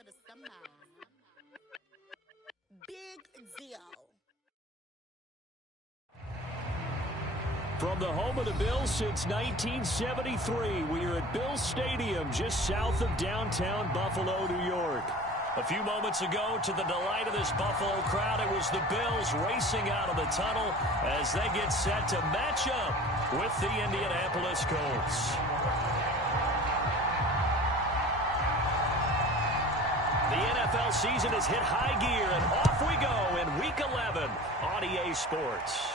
for the summer. Big deal. From the home of the Bills since 1973, we are at Bills Stadium just south of downtown Buffalo, New York. A few moments ago, to the delight of this Buffalo crowd, it was the Bills racing out of the tunnel as they get set to match up with the Indianapolis Colts. The NFL season has hit high gear, and off we go in Week 11 on EA Sports.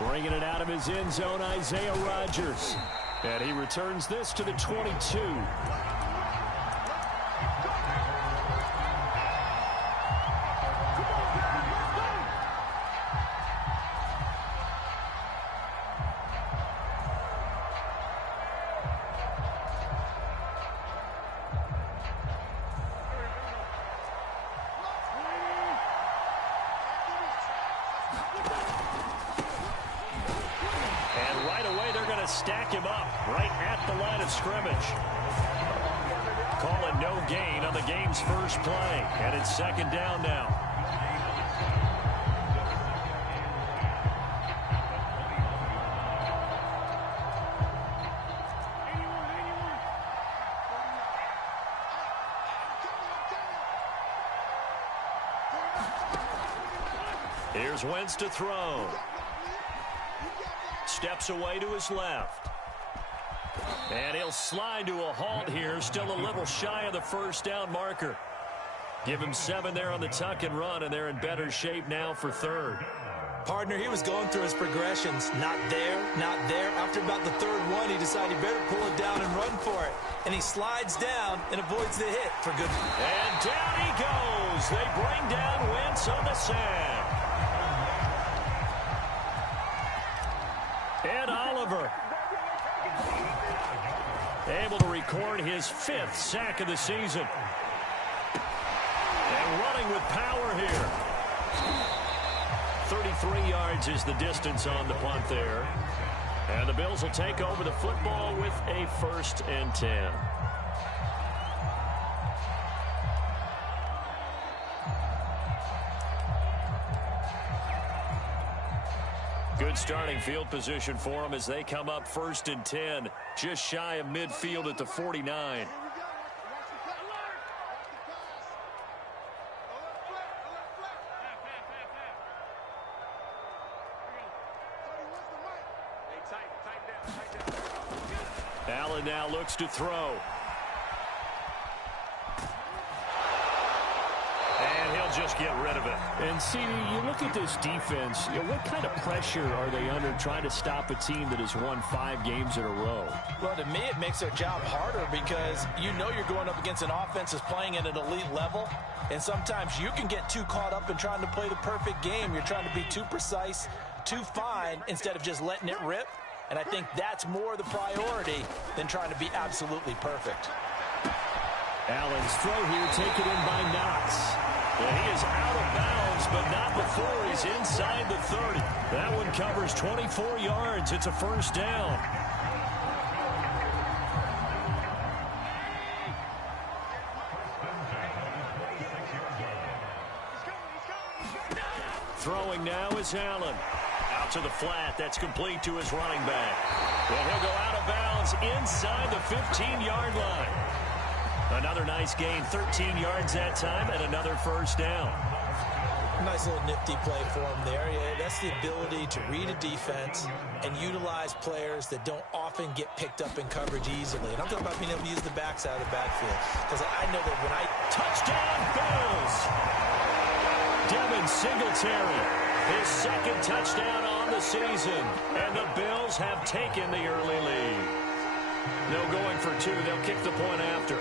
Bringing it out of his end zone, Isaiah Rodgers. And he returns this to the 22. Stack him up right at the line of scrimmage. Call it no gain on the game's first play, and it's second down now. Here's Wentz to throw. Steps away to his left. And he'll slide to a halt here, still a little shy of the first down marker. Give him 7 there on the tuck and run, and they're in better shape now for third. Partner, he was going through his progressions. Not there, not there. After about the third one, he decided he better pull it down and run for it. And he slides down and avoids the hit for good. And down he goes. They bring down Wentz on the sack. Ed Oliver able to record his 5th sack of the season. And running with power here. 33 yards is the distance on the punt there. And the Bills will take over the football with a 1st and 10. Good starting field position for them as they come up 1st and 10, just shy of midfield at the 49. Allen now looks to throw. Just get rid of it. And CD, you look at this defense, what kind of pressure are they under trying to stop a team that has won 5 games in a row? Well, to me, it makes their job harder because you know you're going up against an offense that's playing at an elite level, and sometimes you can get too caught up in trying to play the perfect game. You're trying to be too precise, too fine, instead of just letting it rip, and I think that's more the priority than trying to be absolutely perfect. Allen's throw here taken in by Knox. And he is out of bounds, but not before he's inside the 30. That one covers 24 yards. It's a 1st down. Throwing now is Allen. Out to the flat. That's complete to his running back. And he'll go out of bounds inside the 15-yard line. Another nice gain, 13 yards that time, and another 1st down. Nice little nifty play for him there. Yeah, that's the ability to read a defense and utilize players that don't often get picked up in coverage easily. And I'm talking about being able to use the backside of the backfield. Because I know that when I... Touchdown, Bills! Devin Singletary, his 2nd touchdown on the season. And the Bills have taken the early lead. No going for 2. They'll kick the point after.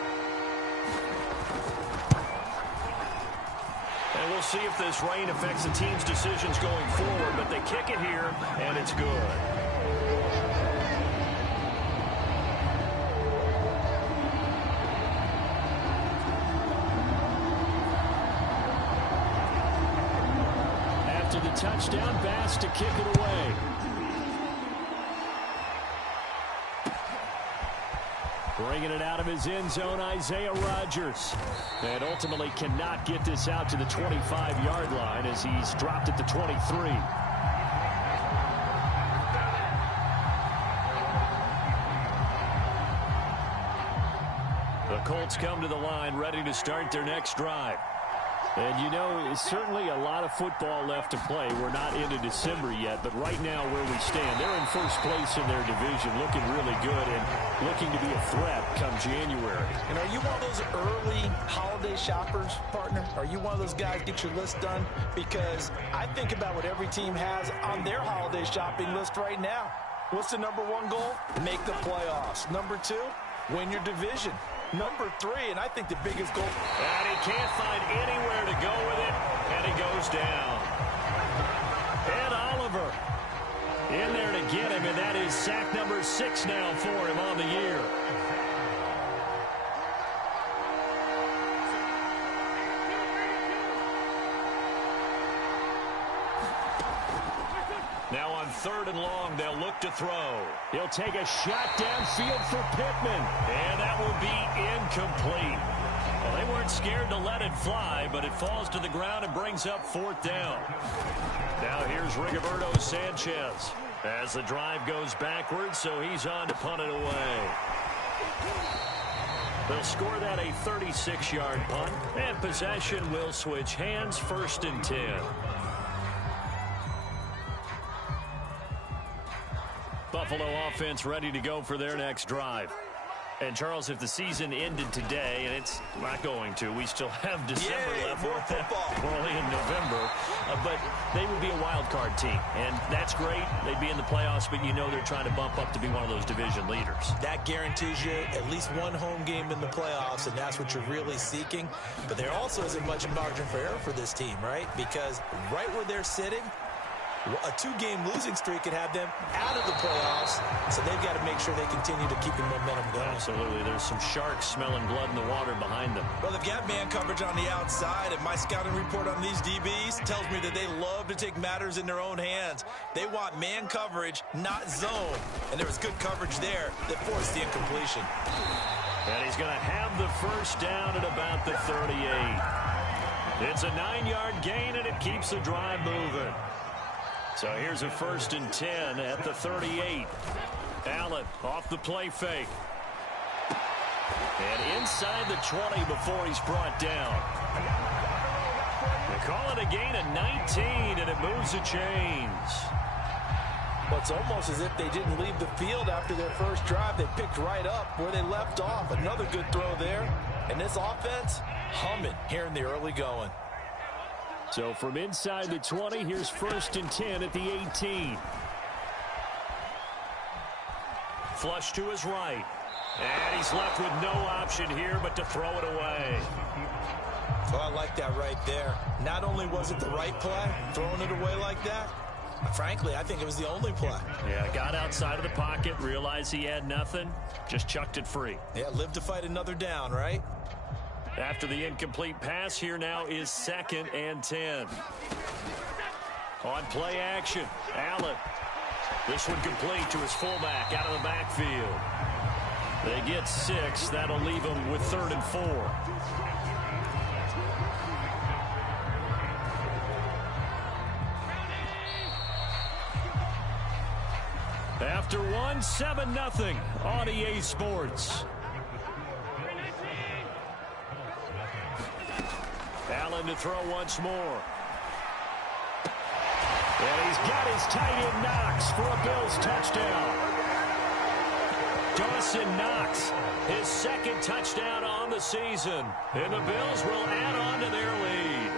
And we'll see if this rain affects the team's decisions going forward, but they kick it here, and it's good. After the touchdown, Bass to kick it away. Bringing it out of his end zone, Isaiah Rodgers. And ultimately cannot get this out to the 25-yard line as he's dropped at the 23. The Colts come to the line ready to start their next drive. And, you know, certainly a lot of football left to play. We're not into December yet, but right now where we stand, they're in first place in their division, looking really good and looking to be a threat come January. And are you one of those early holiday shoppers, partner? Are you one of those guys get your list done? Because I think about what every team has on their holiday shopping list right now. What's the number one goal? Make the playoffs. Number two, win your division. Number three, and I think the biggest goal. And he can't find anywhere to go with it, and he goes down. Ed Oliver in there to get him, and that is sack number 6 now for him on the year. Now on 3rd and long, they'll look to throw. He'll take a shot downfield for Pittman. And that will be incomplete. Well, they weren't scared to let it fly, but it falls to the ground and brings up 4th down. Now here's Rigoberto Sanchez as the drive goes backwards, so he's on to punt it away. They'll score that a 36-yard punt, and possession will switch hands, 1st and 10. Buffalo offense ready to go for their next drive. And, Charles, if the season ended today, and it's not going to, we still have December left. More football. We're only in November. But they would be a wild card team, and that's great. They'd be in the playoffs, but you know they're trying to bump up to be one of those division leaders. That guarantees you at least one home game in the playoffs, and that's what you're really seeking. But there also isn't much margin for error for this team, right? Because right where they're sitting, a 2-game losing streak could have them out of the playoffs, so they've got to make sure they continue to keep the momentum going. Absolutely. There's some sharks smelling blood in the water behind them. Well, they've got man coverage on the outside, and my scouting report on these DBs tells me that they love to take matters in their own hands. They want man coverage, not zone. And there was good coverage there that forced the incompletion. And he's going to have the 1st down at about the 38. It's a 9-yard gain, and it keeps the drive moving. So here's a 1st and 10 at the 38. Allen off the play fake. And inside the 20 before he's brought down. They call it a gain of 19, and it moves the chains. Well, it's almost as if they didn't leave the field after their first drive. They picked right up where they left off. Another good throw there. And this offense, humming here in the early going. So from inside the 20, here's 1st and 10 at the 18. Flush to his right. And he's left with no option here but to throw it away. Oh, I like that right there. Not only was it the right play, throwing it away like that, frankly, I think it was the only play. Yeah, got outside of the pocket, realized he had nothing, just chucked it free. Yeah, live to fight another down, right? After the incomplete pass, here now is 2nd and 10. On play action, Allen. This one complete to his fullback out of the backfield. They get 6. That'll leave them with 3rd and 4. After one, 7-0 on EA Sports. Allen to throw once more. And he's got his tight end Knox for a Bills touchdown. Dawson Knox, his 2nd touchdown on the season. And the Bills will add on to their lead.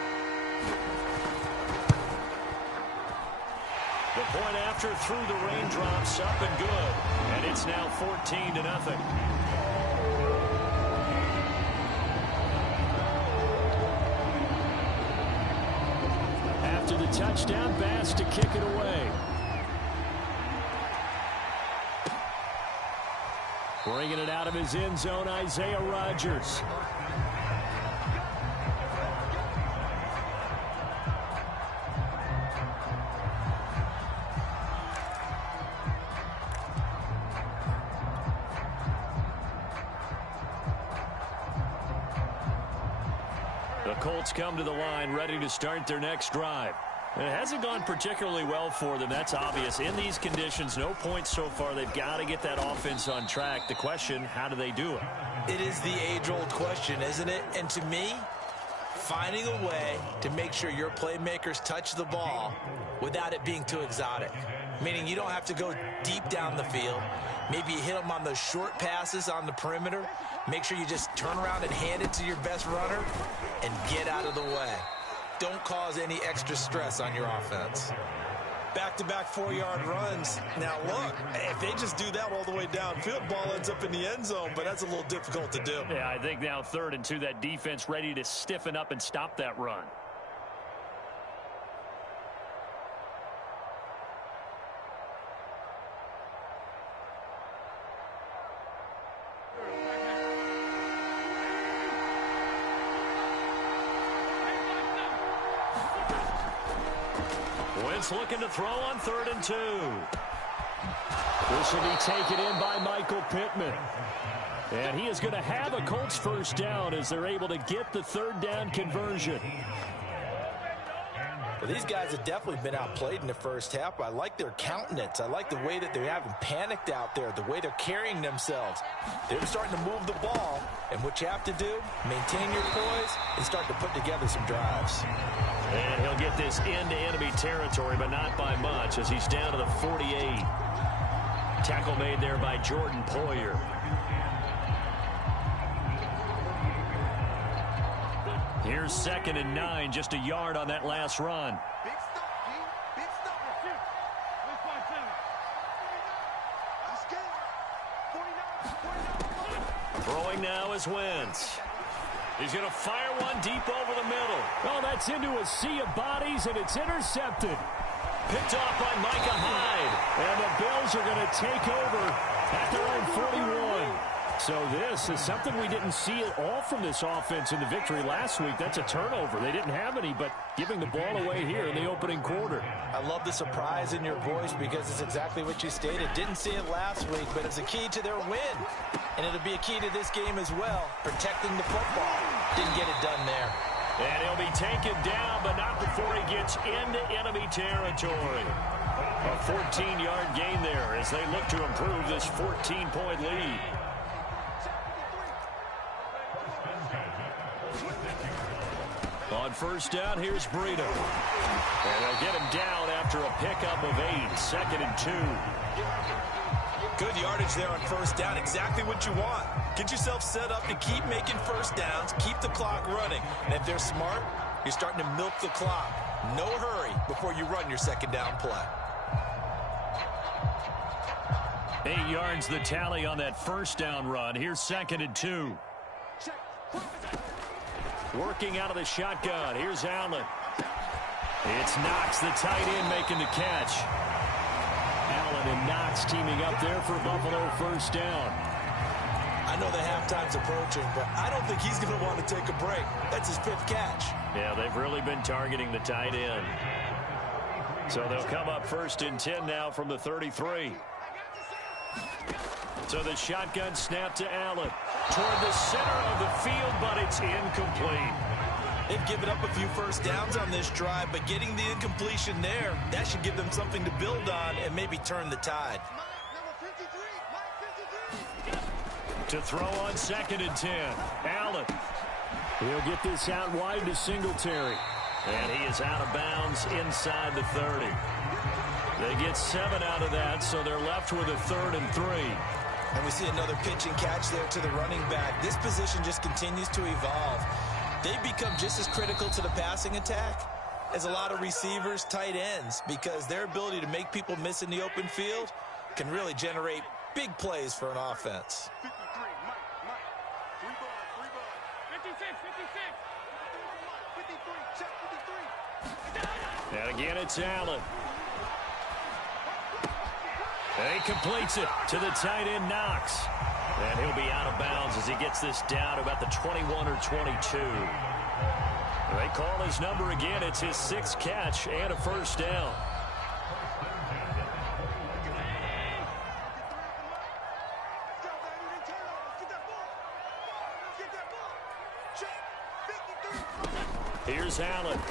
The point after through the raindrops, up and good. And it's now 14-0. The touchdown pass to kick it away. Bringing it out of his end zone, Isaiah Rodgers. The Colts come to the line ready to start their next drive. It hasn't gone particularly well for them. That's obvious. In these conditions, no points so far. They've got to get that offense on track. The question, how do they do it? It is the age-old question, isn't it? And to me, finding a way to make sure your playmakers touch the ball without it being too exotic. Meaning you don't have to go deep down the field. Maybe you hit them on those short passes on the perimeter. Make sure you just turn around and hand it to your best runner and get out of the way. Don't cause any extra stress on your offense. Back-to-back 4-yard runs. Now, look, if they just do that all the way downfield, ball ends up in the end zone, but that's a little difficult to do. Yeah, I think now 3rd and 2, that defense ready to stiffen up and stop that run. Wentz looking to throw on 3rd and 2. This will be taken in by Michael Pittman. And he is going to have a Colts first down as they're able to get the 3rd down conversion. Well, these guys have definitely been outplayed in the first half. I like their countenance. I like the way that they haven't panicked out there, the way they're carrying themselves. They're starting to move the ball, and what you have to do, maintain your poise and start to put together some drives. And he'll get this into enemy territory, but not by much as he's down to the 48. Tackle made there by Jordan Poyer. Here's 2nd and 9, just a yard on that last run. Big stop, G. Big stop. Let's 49. Throwing now is Wentz. He's going to fire one deep over the middle. Oh, that's into a sea of bodies, and it's intercepted. Picked off by Micah Hyde. And the Bills are going to take over at their own 41. So this is something we didn't see at all from this offense in the victory last week. That's a turnover. They didn't have any, but giving the ball away here in the opening quarter. I love the surprise in your voice because it's exactly what you stated. Didn't see it last week, but it's a key to their win. And it'll be a key to this game as well, protecting the football. Didn't get it done there. And he'll be taken down, but not before he gets into enemy territory. A 14-yard gain there as they look to improve this 14-point lead. On first down, here's Breida. And they'll get him down after a pickup of 8, 2nd and 2. Good yardage there on first down. Exactly what you want. Get yourself set up to keep making first downs, keep the clock running. And if they're smart, you're starting to milk the clock. No hurry before you run your 2nd down play. 8 yards the tally on that first down run. Here's 2nd and 2. Working out of the shotgun. Here's Allen. It's Knox, the tight end, making the catch. Allen and Knox teaming up there for Buffalo first down. I know the halftime's approaching, but I don't think he's going to want to take a break. That's his 5th catch. Yeah, they've really been targeting the tight end. So they'll come up 1st and 10 now from the 33. So the shotgun snap to Allen. Toward the center of the field, but it's incomplete. They've given up a few first downs on this drive, but getting the incompletion there, that should give them something to build on and maybe turn the tide. To throw on 2nd and 10. Allen. He'll get this out wide to Singletary. And he is out of bounds inside the 30. They get 7 out of that, so they're left with a 3rd and 3. And we see another pitch and catch there to the running back. This position just continues to evolve. They become just as critical to the passing attack as a lot of receivers, tight ends, because their ability to make people miss in the open field can really generate big plays for an offense. 53, Mike, 3 balls, 56, 53, check 53. And again, it's Allen. And he completes it to the tight end, Knox. And he'll be out of bounds as he gets this down about the 21 or 22. They call his number again. It's his 6th catch and a first down. Here's Allen. Oh,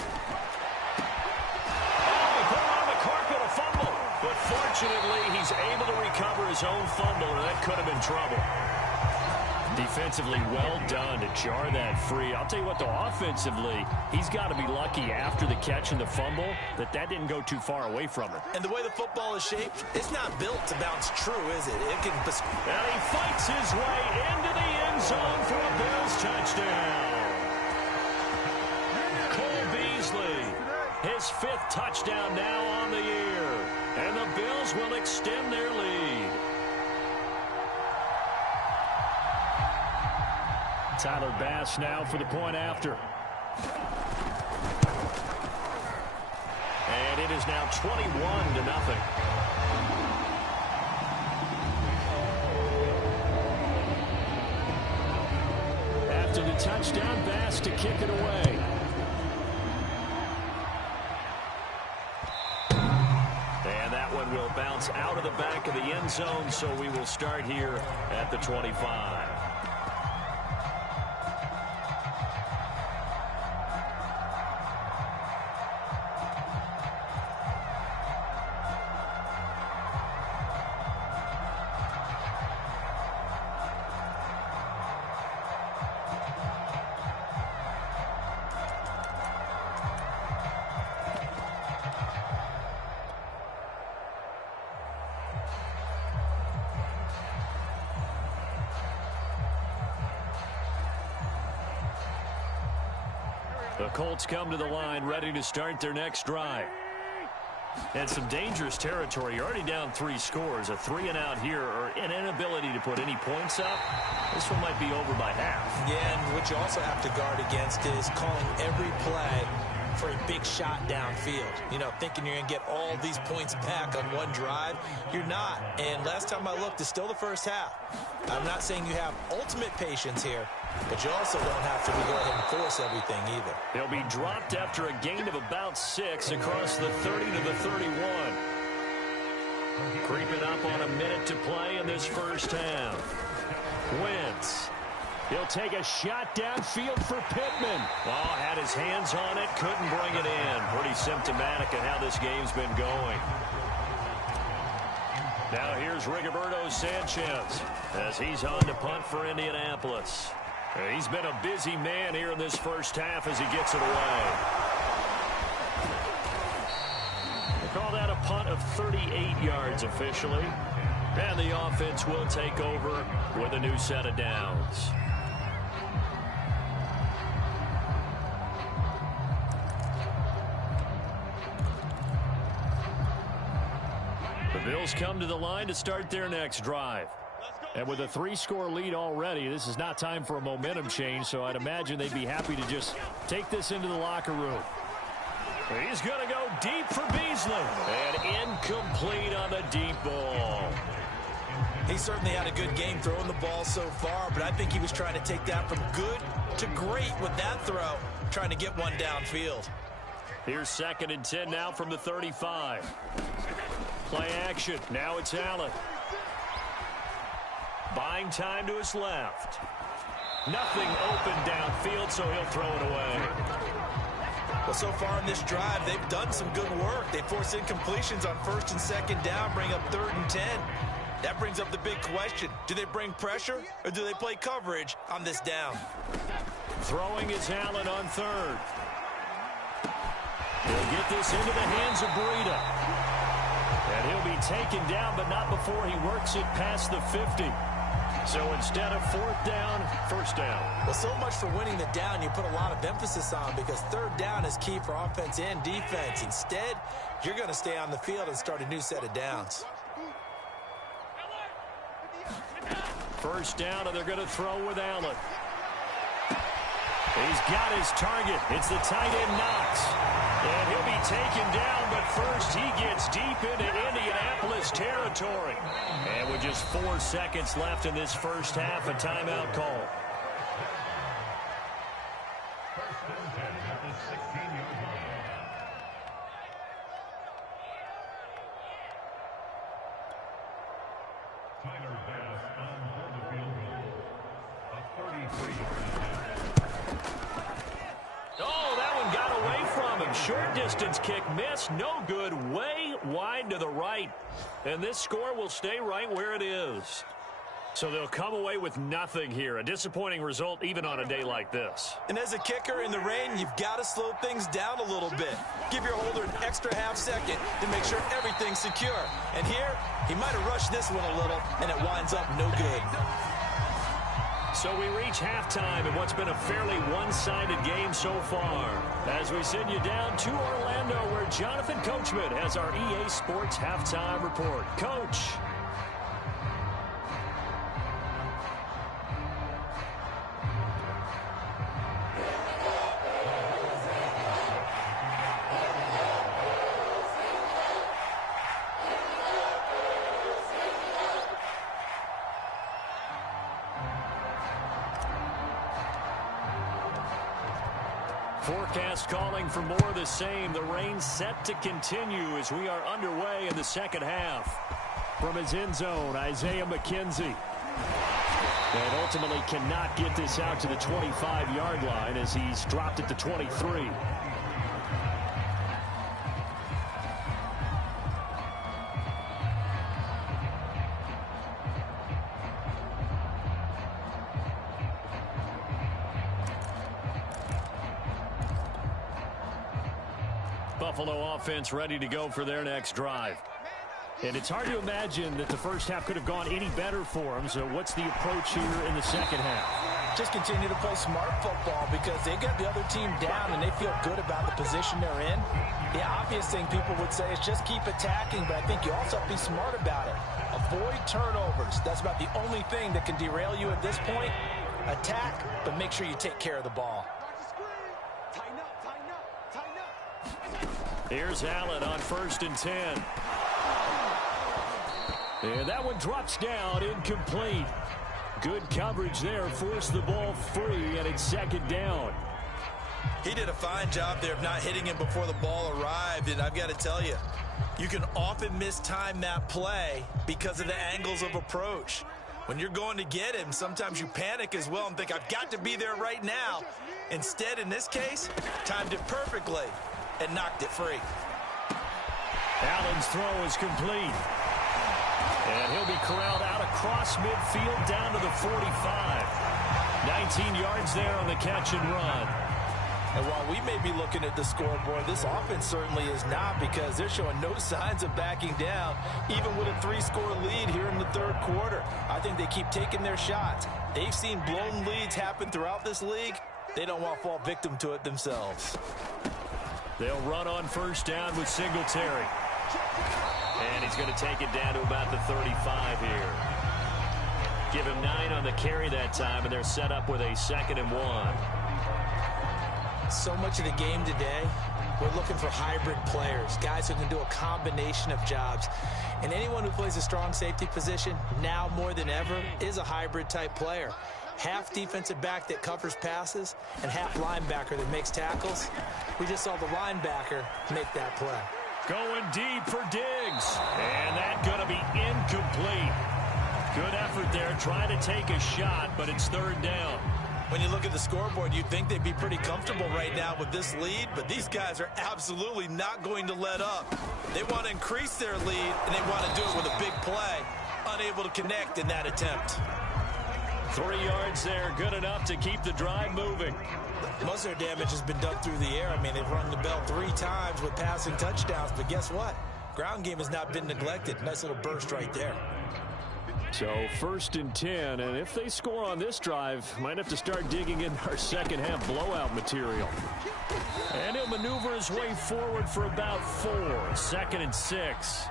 he put him on the carpet, a fumble. But fortunately, he's able to recover his own fumble, and that could have been trouble. Defensively, well done to jar that free. I'll tell you what, though, offensively, he's got to be lucky after the catch and the fumble that didn't go too far away from him. And the way the football is shaped, it's not built to bounce true, is it? It can. And he fights his way into the end zone for a Bills touchdown. Cole Beasley, his 5th touchdown now on the year. And the Bills will extend their lead. Tyler Bass now for the point after. And it is now 21-0. After the touchdown, Bass to kick it away. And that one will bounce out of the back of the end zone, so we will start here at the 25. The Colts come to the line, ready to start their next drive. And some dangerous territory. You're already down 3 scores. A 3-and-out here, or an inability to put any points up. This one might be over by half. Yeah, and what you also have to guard against is calling every play for a big shot downfield. You know, thinking you're going to get all these points back on one drive. You're not. And last time I looked, it's still the first half. I'm not saying you have ultimate patience here, but you also don't have to go ahead and force everything either. He'll be dropped after a gain of about 6 across the 30 to the 31. Creeping up on a minute to play in this first half. Wentz. He'll take a shot downfield for Pittman. Oh, had his hands on it, couldn't bring it in. Pretty symptomatic of how this game's been going. Now here's Rigoberto Sanchez as he's on to punt for Indianapolis. He's been a busy man here in this first half as he gets it away. They call that a punt of 38 yards officially. And the offense will take over with a new set of downs. The Bills come to the line to start their next drive. And with a 3-score lead already, this is not time for a momentum change, so I'd imagine they'd be happy to just take this into the locker room. He's going to go deep for Beasley. And incomplete on the deep ball. He certainly had a good game throwing the ball so far, but I think he was trying to take that from good to great with that throw, trying to get one downfield. Here's 2nd and 10 now from the 35. Play action. Now it's Allen. Buying time to his left. Nothing open downfield, so he'll throw it away. Well, so far in this drive, they've done some good work. They force incompletions on 1st and 2nd down, bring up 3rd and 10. That brings up the big question. Do they bring pressure, or do they play coverage on this down? Throwing is Allen on 3rd. He'll get this into the hands of Breida. And he'll be taken down, but not before he works it past the 50. So instead of 4th down, 1st down. Well, so much for winning the down you put a lot of emphasis on, because 3rd down is key for offense and defense. Instead, you're going to stay on the field and start a new set of downs. 1st down, and they're going to throw with Allen. He's got his target. It's the tight end Knox. And he'll be taken down, but first he gets deep into Indianapolis territory. And with just 4 seconds left in this first half, a timeout call. short distance kick missed. No good. Way wide to the right. And this score will stay right where it is. So they'll come away with nothing here. A disappointing result even on a day like this. And as a kicker in the rain, you've got to slow things down a little bit. Give your holder an extra half second to make sure everything's secure. And here, he might have rushed this one a little, and it winds up no good. So we reach halftime in what's been a fairly one-sided game so far. As we send you down to Orlando, where Jonathan Coachman has our EA Sports Halftime Report. Coach. Forecast calling for more of the same. The rain set to continue as we are underway in the second half. From his end zone, Isaiah McKenzie. And ultimately cannot get this out to the 25-yard line as he's dropped it to 23. Buffalo offense ready to go for their next drive. And it's hard to imagine that the first half could have gone any better for them. So what's the approach here in the second half? Just continue to play smart football because they get the other team down and they feel good about the position they're in. The obvious thing people would say is just keep attacking, but I think you also have to be smart about it. Avoid turnovers. That's about the only thing that can derail you at this point. Attack, but make sure you take care of the ball. Here's Allen on 1st and 10. And that one drops down, incomplete. Good coverage there, forced the ball free, and it's second down. He did a fine job there of not hitting him before the ball arrived, and I've got to tell you, you can often mistime that play because of the angles of approach. When you're going to get him, sometimes you panic as well and think, I've got to be there right now. Instead, in this case, timed it perfectly and knocked it free. Allen's throw is complete. And he'll be corralled out across midfield down to the 45. 19 yards there on the catch and run. And while we may be looking at the scoreboard, this offense certainly is not because they're showing no signs of backing down, even with a 3-score lead here in the third quarter. I think they keep taking their shots. They've seen blown leads happen throughout this league. They don't want to fall victim to it themselves. They'll run on 1st down with Singletary. And he's going to take it down to about the 35 here. Give him 9 on the carry that time, and they're set up with a 2nd and 1. So much of the game today, we're looking for hybrid players, guys who can do a combination of jobs. And anyone who plays a strong safety position, now more than ever, is a hybrid type player. Half defensive back that covers passes and half linebacker that makes tackles. We just saw the linebacker make that play. Going deep for Diggs. And that's going to be incomplete. Good effort there, trying to take a shot, but it's 3rd down. When you look at the scoreboard, you'd think they'd be pretty comfortable right now with this lead, but these guys are absolutely not going to let up. They want to increase their lead, and they want to do it with a big play. Unable to connect in that attempt. 3 yards there, good enough to keep the drive moving. Most of their damage has been done through the air. I mean, they've rung the bell 3 times with passing touchdowns, but guess what? Ground game has not been neglected. Nice little burst right there. So 1st and 10, and if they score on this drive, might have to start digging in our second half blowout material. And he'll maneuver his way forward for about 4. 2nd and 6.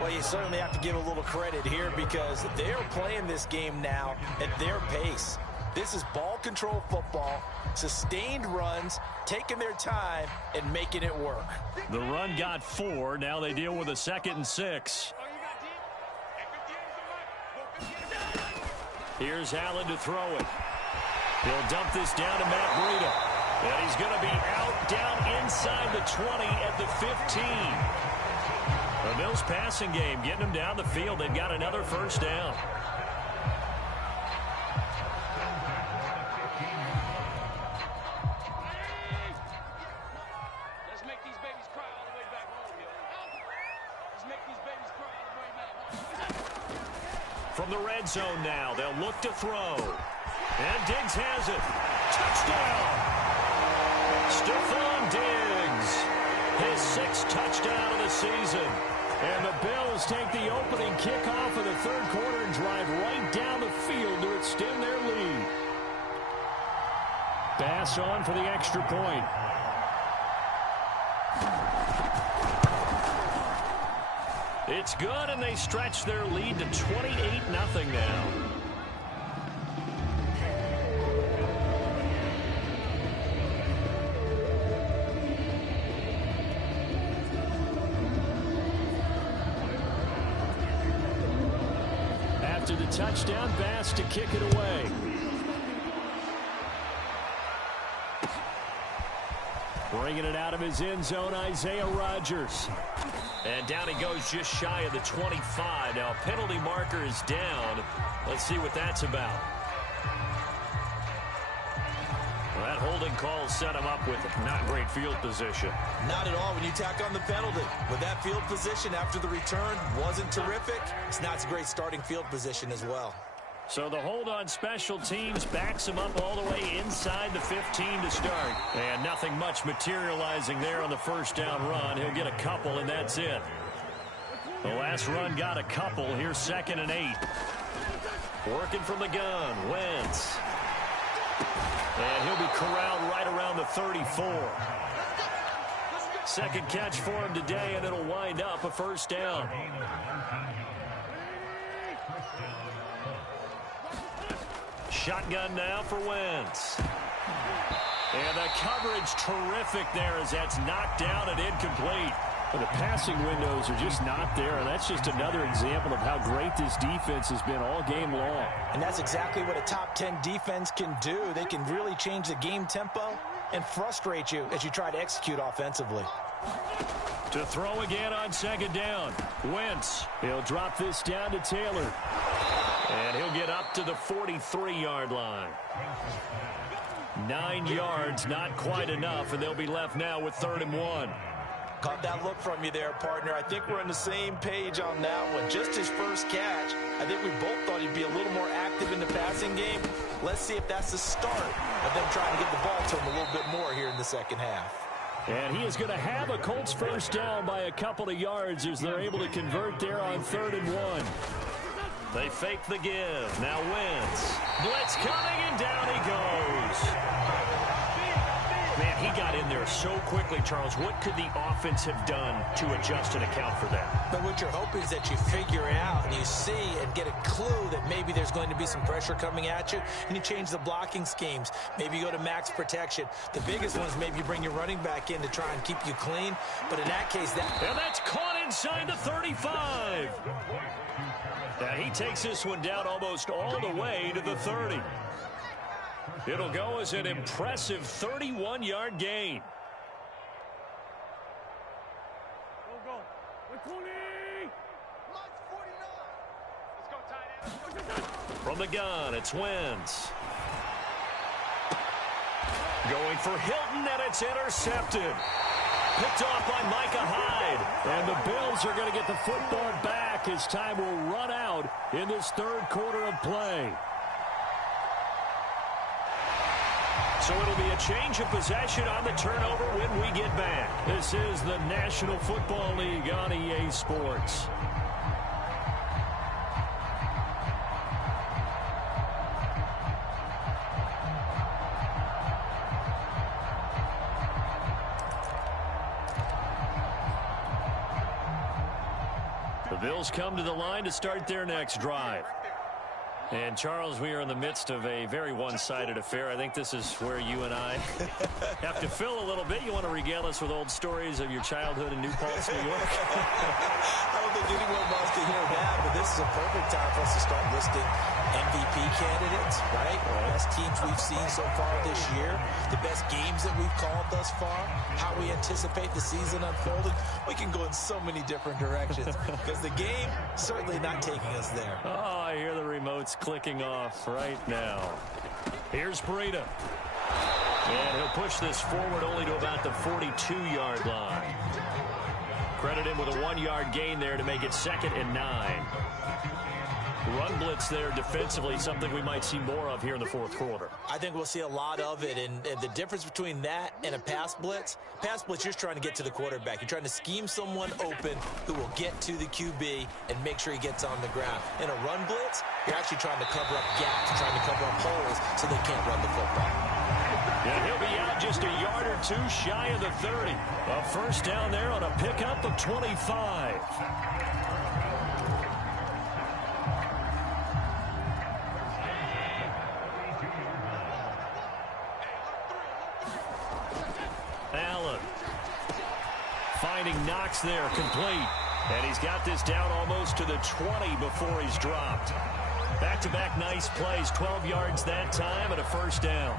Well, you certainly have to give a little credit here because they're playing this game now at their pace. This is ball control football, sustained runs, taking their time, and making it work. The run got 4. Now they deal with a 2nd and 6. Here's Allen to throw it. He'll dump this down to Matt Breida. And he's going to be out down inside the 20 at the 15. The Bills passing game getting them down the field. They've got another 1st down. From the red zone now, they'll look to throw. And Diggs has it. Touchdown! Stephon Diggs, his 6th touchdown of the season. And the Bills take the opening kickoff of the third quarter and drive right down the field to extend their lead. Pass on for the extra point. It's good, and they stretch their lead to 28-0 now. After the touchdown, Bass to kick it away. Bringing it out of his end zone, Isaiah Rodgers. And down he goes just shy of the 25. Now, penalty marker is down. Let's see what that's about. Well, that holding call set him up with not great field position. Not at all when you tack on the penalty. With that field position after the return wasn't terrific. It's not a great starting field position as well. So the hold on special teams backs him up all the way inside the 15 to start. And nothing much materializing there on the first down run. He'll get a couple, and that's it. The last run got a couple. Here's 2nd and 8. Working from the gun, Wentz. And he'll be corralled right around the 34. Second catch for him today, and it'll wind up a first down. Shotgun now for Wentz. And the coverage terrific there as that's knocked down and incomplete. Well, the passing windows are just not there, and that's just another example of how great this defense has been all game long. And that's exactly what a top 10 defense can do. They can really change the game tempo and frustrate you as you try to execute offensively. To throw again on 2nd down. Wentz. He'll drop this down to Taylor. And he'll get up to the 43-yard line. 9 yards, not quite enough, and they'll be left now with 3rd and 1. Caught that look from you there, partner. I think we're on the same page on that one. Just his first catch, I think we both thought he'd be a little more active in the passing game. Let's see if that's the start of them trying to get the ball to him a little bit more here in the second half. And he is going to have a Colts first down by a couple of yards as they're able to convert there on 3rd and 1. They fake the give. Now Wentz. Blitz coming, and down he goes. Man, he got in there so quickly, Charles. What could the offense have done to adjust and account for that? But what you're hoping is that you figure out and you see and get a clue that maybe there's going to be some pressure coming at you, and you change the blocking schemes. Maybe you go to max protection. The biggest ones, maybe you bring your running back in to try and keep you clean. But in that case, and that's caught inside the 35. Now he takes this one down almost all the way to the 30. It'll go as an impressive 31-yard gain. Go. 20. Let's go, tight end. From the gun, it's Wentz. Going for Hilton, and it's intercepted. Picked off by Micah Hyde. And the Bills are going to get the football back as time will run out in this third quarter of play. So it'll be a change of possession on the turnover when we get back. This is the National Football League on EA Sports. The Bills come to the line to start their next drive. And, Charles, we are in the midst of a very one-sided affair. I think this is where you and I have to fill a little bit. You want to regale us with old stories of your childhood in New Paltz, New York? I don't think anyone wants to hear that, but this is a perfect time for us to start listing MVP candidates, right? The best teams we've seen so far this year, the best games that we've called thus far, how we anticipate the season unfolding. We can go in so many different directions because the game certainly not taking us there. Oh, I hear the remotes clicking off right now. Here's Breida. And he'll push this forward only to about the 42-yard line. Credit him with a 1-yard gain there to make it 2nd and 9. Run blitz there defensively, something we might see more of here in the fourth quarter. I think we'll see a lot of it, and the difference between that and a pass blitz, you're just trying to get to the quarterback. You're trying to scheme someone open who will get to the QB and make sure he gets on the ground. In a run blitz, you're actually trying to cover up gaps, trying to cover up holes so they can't run the football. And he'll be out just a yard or two shy of the 30. A first down there on a pickup of 25. Finding Knox there, complete. And he's got this down almost to the 20 before he's dropped. Back-to-back nice plays, 12 yards that time and a first down.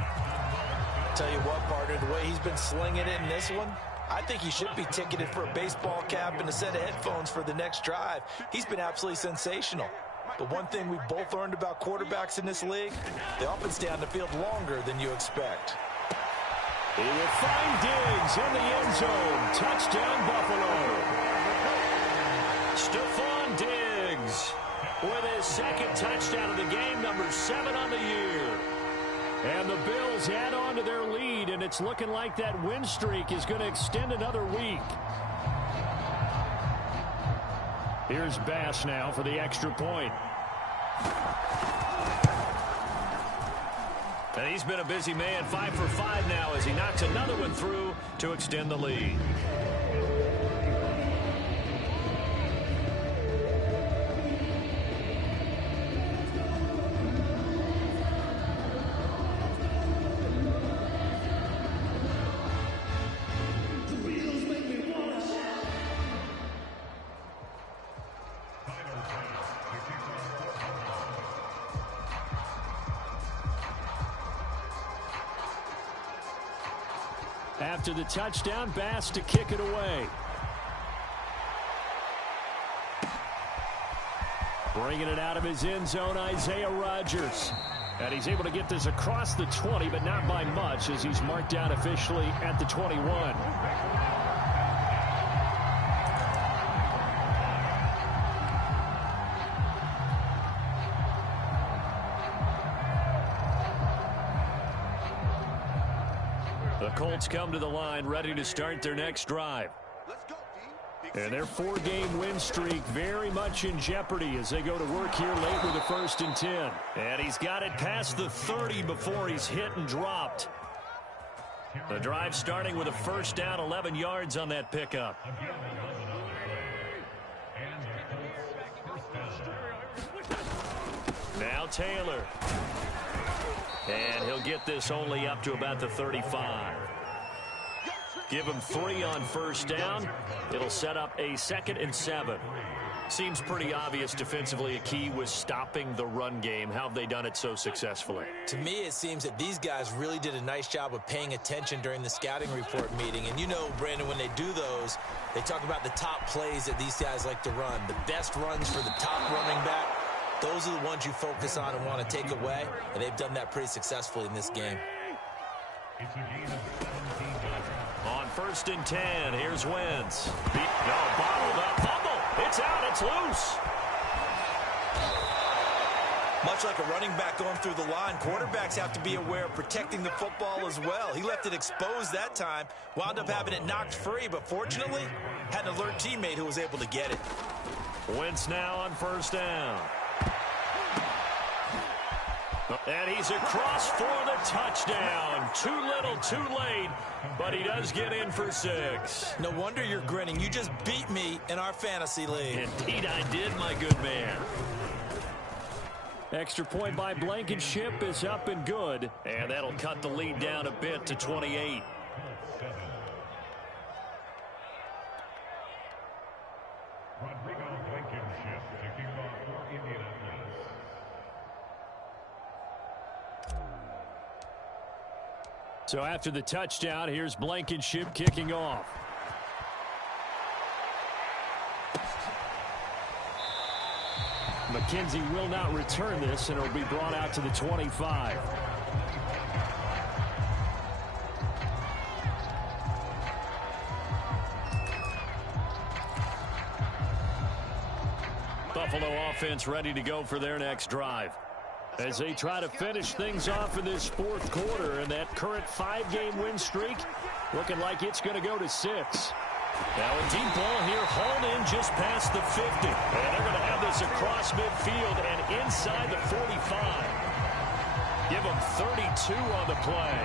Tell you what, partner, the way he's been slinging it in this one, I think he should be ticketed for a baseball cap and a set of headphones for the next drive. He's been absolutely sensational. But one thing we've both learned about quarterbacks in this league, they often stay on the field longer than you expect. He will find Diggs in the end zone. Touchdown, Buffalo. Stephon Diggs with his second touchdown of the game, number 7 on the year. And the Bills add on to their lead, and it's looking like that win streak is going to extend another week. Here's Bass now for the extra point. And he's been a busy man, 5 for 5 now as he knocks another one through to extend the lead. After the touchdown, Bass to kick it away. Bringing it out of his end zone, Isaiah Rodgers. And he's able to get this across the 20, but not by much as he's marked down officially at the 21. The Colts come to the line, ready to start their next drive. And their 4-game win streak very much in jeopardy as they go to work here late with a 1st and 10. And he's got it past the 30 before he's hit and dropped. The drive starting with a first down, 11 yards on that pickup. Now Taylor. And he'll get this only up to about the 35. Give him 3 on first down. It'll set up a 2nd and 7. Seems pretty obvious defensively a key was stopping the run game. How have they done it so successfully? To me, it seems that these guys really did a nice job of paying attention during the scouting report meeting. And you know, Brandon, when they do those, they talk about the top plays that these guys like to run. The best runs for the top running back. Those are the ones you focus on and want to take away, and they've done that pretty successfully in this game. On 1st and 10, here's Wentz. Bottled up, fumble. It's out, it's loose. Much like a running back going through the line, quarterbacks have to be aware of protecting the football as well. He left it exposed that time, wound up having it knocked free, but fortunately, had an alert teammate who was able to get it. Wentz now on first down. And he's across for the touchdown. Too little, too late, but he does get in for 6. No wonder you're grinning. You just beat me in our fantasy league. Indeed I did, my good man. Extra point by Blankenship is up and good. And that'll cut the lead down a bit to 28. So after the touchdown, here's Blankenship kicking off. McKenzie will not return this, and it'll be brought out to the 25. The Buffalo offense ready to go for their next drive. As they try to finish things off in this fourth quarter, and that current 5-game win streak looking like it's going to go to 6. Now a deep ball here, hauled in just past the 50. And they're going to have this across midfield and inside the 45. Give them 32 on the play.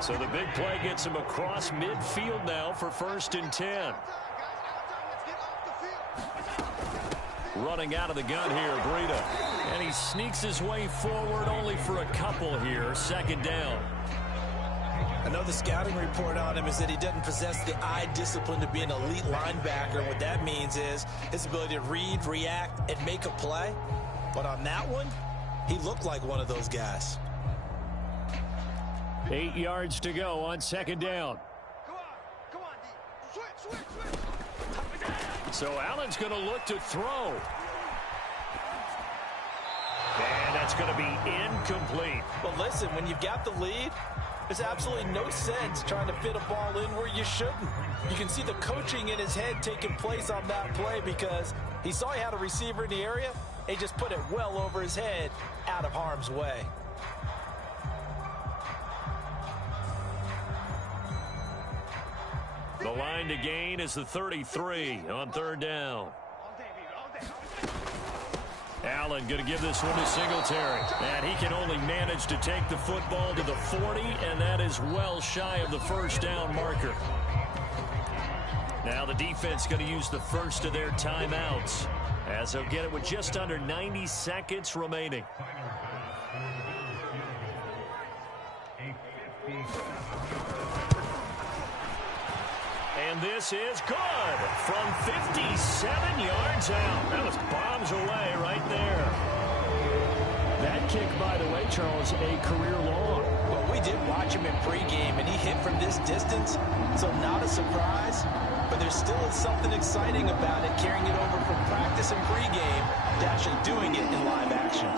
So the big play gets him across midfield now for 1st and 10. Running out of the gun here, Breida. And he sneaks his way forward only for a couple here. 2nd down. I know the scouting report on him is that he doesn't possess the eye discipline to be an elite linebacker. What that means is his ability to read, react, and make a play. But on that one, he looked like one of those guys. 8 yards to go on 2nd down. Come on, D. Switch. So Allen's going to look to throw. And that's going to be incomplete. Well, listen, when you've got the lead, there's absolutely no sense trying to fit a ball in where you shouldn't. You can see the coaching in his head taking place on that play because he saw he had a receiver in the area. He just put it well over his head, out of harm's way. The line to gain is the 33 on 3rd down. Allen going to give this one to Singletary. And he can only manage to take the football to the 40, and that is well shy of the 1st down marker. Now the defense going to use the first of their timeouts as they'll get it with just under 90 seconds remaining. And this is good from 57 yards out. That was bombs away right there. That kick, by the way, Charles, a career long. Well, we did watch him in pregame, and he hit from this distance, so not a surprise. But there still is something exciting about it, carrying it over from practice and pregame to actually doing it in live action.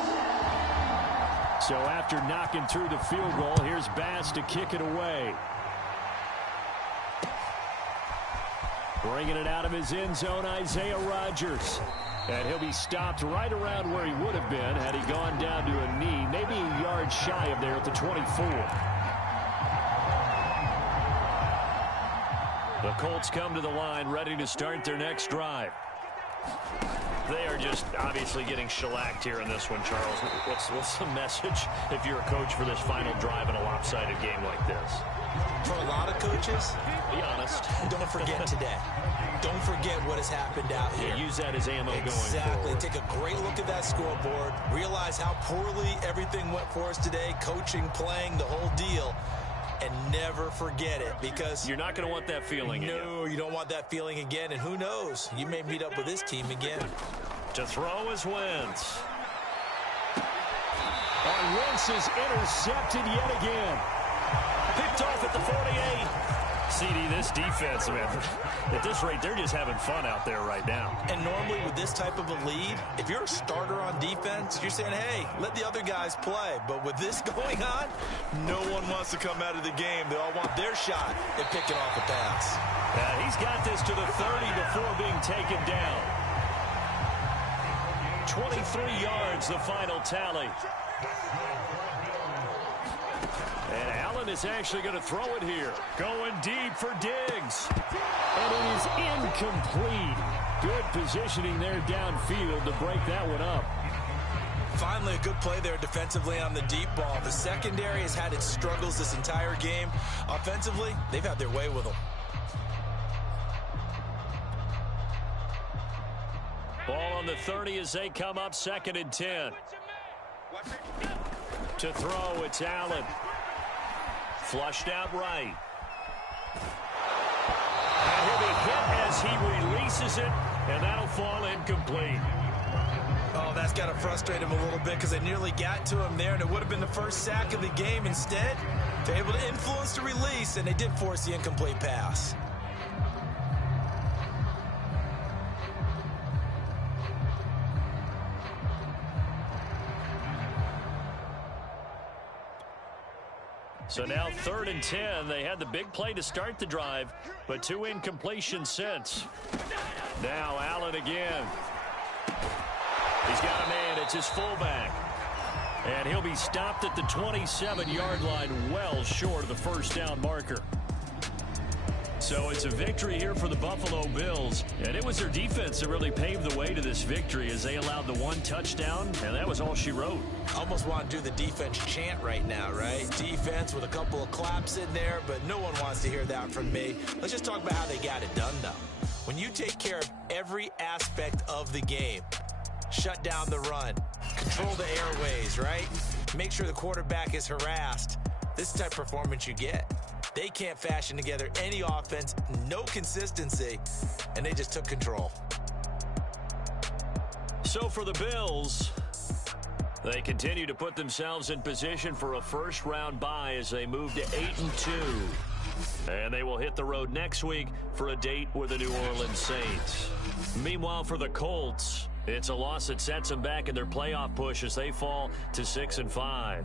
So after knocking through the field goal, here's Bass to kick it away. Bringing it out of his end zone, Isaiah Rodgers. And he'll be stopped right around where he would have been had he gone down to a knee, maybe a yard shy of there at the 24. The Colts come to the line, ready to start their next drive. They are just obviously getting shellacked here in this one, Charles. What's the message if you're a coach for this final drive in a lopsided game like this? For a lot of coaches, be honest. Don't forget today. Don't forget what has happened out here. Yeah, use that as ammo going Exactly. forward. Take a great look at that scoreboard. Realize how poorly everything went for us today. Coaching, playing, the whole deal. And never forget it, because you're not going to want that feeling again. No, you don't want that feeling again. And who knows? You may meet up with this team again. To throw is Wentz. And Wentz is intercepted yet again. Picked off at the 48. CD, this defense, man, at this rate, they're just having fun out there right now. And normally with this type of a lead, if you're a starter on defense, you're saying, hey, let the other guys play. But with this going on, no one wants to come out of the game. They all want their shot at picking off a pass. He's got this to the 30 before being taken down. 23 yards, the final tally. And Allen is actually going to throw it here. Going deep for Diggs. And it is incomplete. Good positioning there downfield to break that one up. Finally, a good play there defensively on the deep ball. The secondary has had its struggles this entire game. Offensively, they've had their way with them. Ball on the 30 as they come up 2nd and 10. To throw, it's Allen. Flushed out right. And he'll be hit as he releases it, and that'll fall incomplete. Oh, that's got to frustrate him a little bit because they nearly got to him there, and it would have been the first sack of the game. Instead, they're able to influence the release, and they did force the incomplete pass. So now 3rd and 10. They had the big play to start the drive, but 2 incompletions since. Now Allen again. He's got a man. It's his fullback. And he'll be stopped at the 27-yard line, well short of the first down marker. So it's a victory here for the Buffalo Bills. And it was their defense that really paved the way to this victory as they allowed the 1 touchdown, and that was all she wrote. Almost want to do the defense chant right now, right? Defense with a couple of claps in there, but no one wants to hear that from me. Let's just talk about how they got it done, though. When you take care of every aspect of the game, shut down the run, control the airways, right? Make sure the quarterback is harassed. This is the type of performance you get. They can't fashion together any offense, no consistency, and they just took control. So for the Bills, they continue to put themselves in position for a first-round bye as they move to 8-2. And they will hit the road next week for a date with the New Orleans Saints. Meanwhile, for the Colts, it's a loss that sets them back in their playoff push as they fall to 6-5.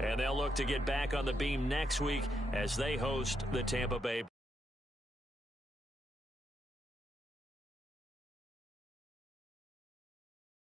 And they'll look to get back on the beam next week as they host the Tampa Bay